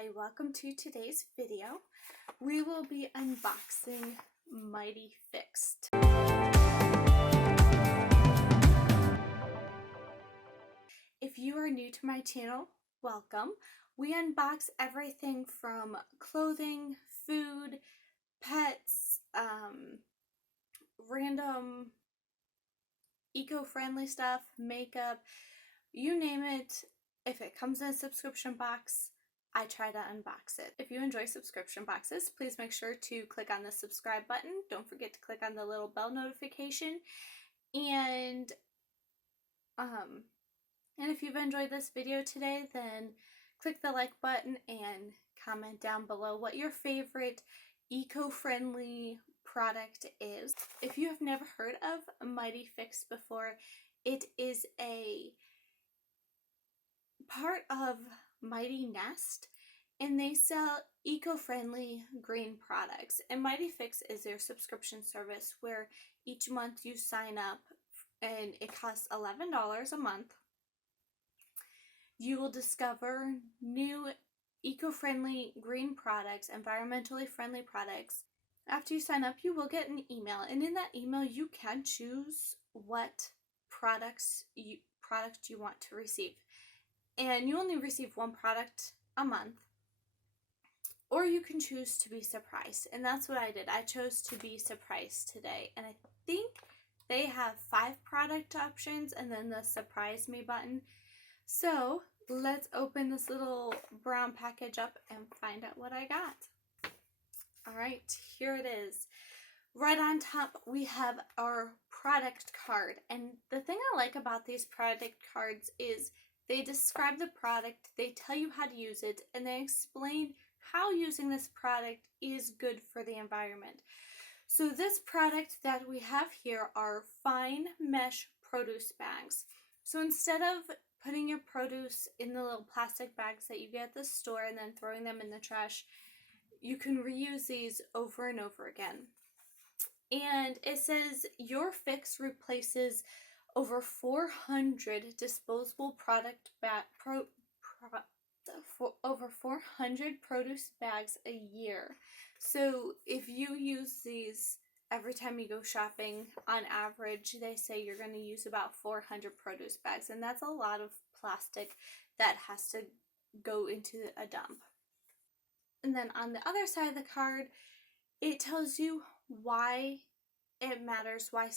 Hi, welcome to today's video. We will be unboxing Mighty Fixed. If you are new to my channel, welcome. We unbox everything from clothing, food, pets, random eco-friendly stuff, makeup, you name it. If it comes in a subscription box, I try to unbox it. If you enjoy subscription boxes, please make sure to click on the subscribe button. Don't forget to click on the little bell notification. And if you've enjoyed this video today, then click the like button and comment down below what your favorite eco-friendly product is. If you have never heard of Mighty Fixed before, it is a part of Mighty Nest, and they sell eco-friendly green products. And Mighty Fix is their subscription service where each month you sign up and it costs $11 a month. You will discover new eco-friendly green products, environmentally friendly products. After you sign up, you will get an email, and in that email you can choose what product you want to receive. And you only receive one product a month, or you can choose to be surprised, and that's what I did. I chose to be surprised today, and I think they have 5 product options and then the surprise me button. So let's open this little brown package up and find out what I got. Alright, here it is. Right on top we have our product card, and the thing I like about these product cards is they describe the product, they tell you how to use it, and they explain how using this product is good for the environment. So this product that we have here are fine mesh produce bags. So instead of putting your produce in the little plastic bags that you get at the store and then throwing them in the trash, you can reuse these over and over again. And it says your fix replaces over 400 disposable over 400 produce bags a year. So if you use these every time you go shopping, on average they say you're going to use about 400 produce bags, and that's a lot of plastic that has to go into a dump. And then on the other side of the card, it tells you why it matters, why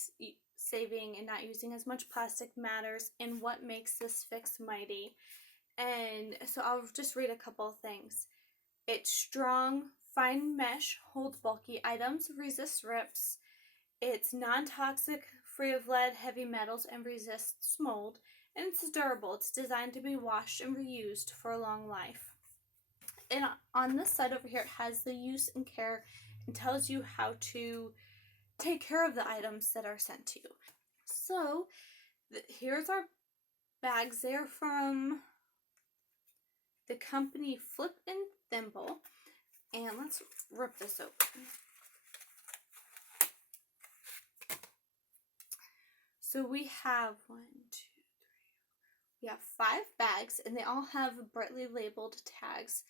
saving and not using as much plastic matters, and what makes this fix mighty. And so I'll just read a couple of things. It's strong, fine mesh, holds bulky items, resists rips. It's non-toxic, free of lead, heavy metals, and resists mold. And it's durable. It's designed to be washed and reused for a long life. And on this side over here, it has the use and care and tells you how to take care of the items that are sent to you. So here's our bags. They're from the company Flip and Thimble, and let's rip this open. So we have we have 5 bags, and they all have brightly labeled tags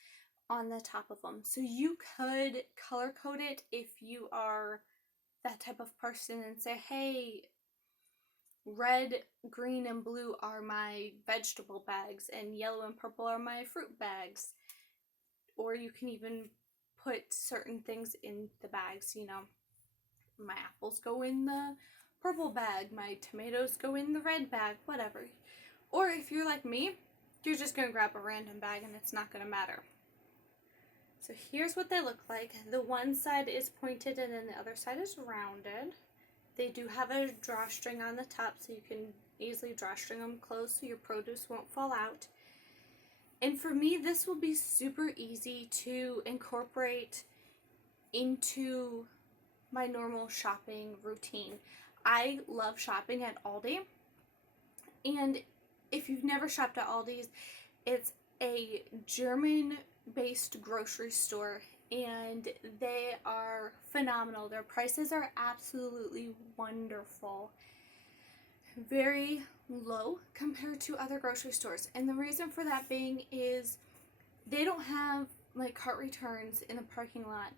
on the top of them. So you could color code it if you are that type of person and say, hey, red, green, and blue are my vegetable bags, and yellow and purple are my fruit bags. Or you can even put certain things in the bags, you know, my apples go in the purple bag, my tomatoes go in the red bag, whatever. Or if you're like me, you're just going to grab a random bag and it's not going to matter. So here's what they look like. The one side is pointed and then the other side is rounded. They do have a drawstring on the top, so you can easily drawstring them closed so your produce won't fall out. And for me, this will be super easy to incorporate into my normal shopping routine. I love shopping at Aldi, and if you've never shopped at Aldi's, it's a German-based grocery store, and they are phenomenal. Their prices are absolutely wonderful. Very low compared to other grocery stores. And the reason for that being is they don't have like cart returns in the parking lot.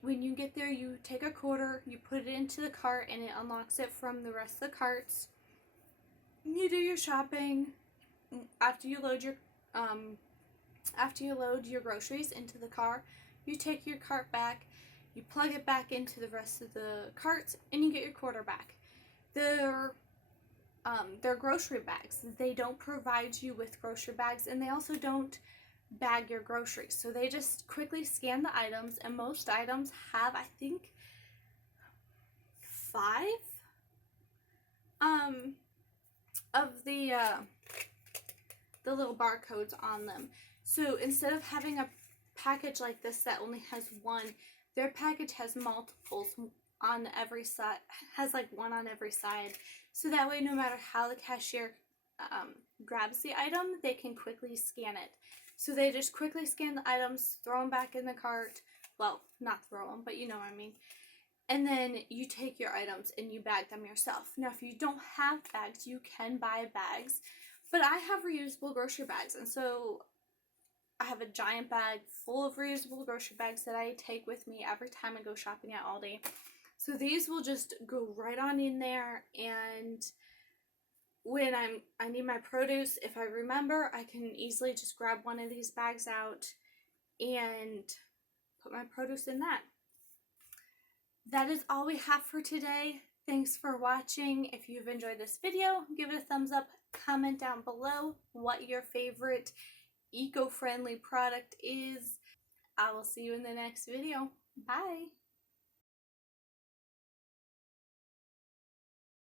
When you get there, you take a quarter, you put it into the cart, and it unlocks it from the rest of the carts. You do your shopping. After you load your groceries into the car, you take your cart back, you plug it back into the rest of the carts, and you get your quarter back. They're grocery bags. They don't provide you with grocery bags, and they also don't bag your groceries. So they just quickly scan the items, and most items have, I think, 5 of the little barcodes on them. So instead of having a package like this that only has one, their package has multiples on every side, has like one on every side. So that way, no matter how the cashier grabs the item, they can quickly scan it. So they just quickly scan the items, throw them back in the cart. Well, not throw them, but you know what I mean. And then you take your items and you bag them yourself. Now, if you don't have bags, you can buy bags. But I have reusable grocery bags, and so I have a giant bag full of reusable grocery bags that I take with me every time I go shopping at Aldi. So these will just go right on in there, and when I need my produce, if I remember, I can easily just grab one of these bags out and put my produce in that. That is all we have for today. Thanks for watching. If you've enjoyed this video, give it a thumbs up. Comment down below what your favorite eco-friendly product is. I will see you in the next video. Bye!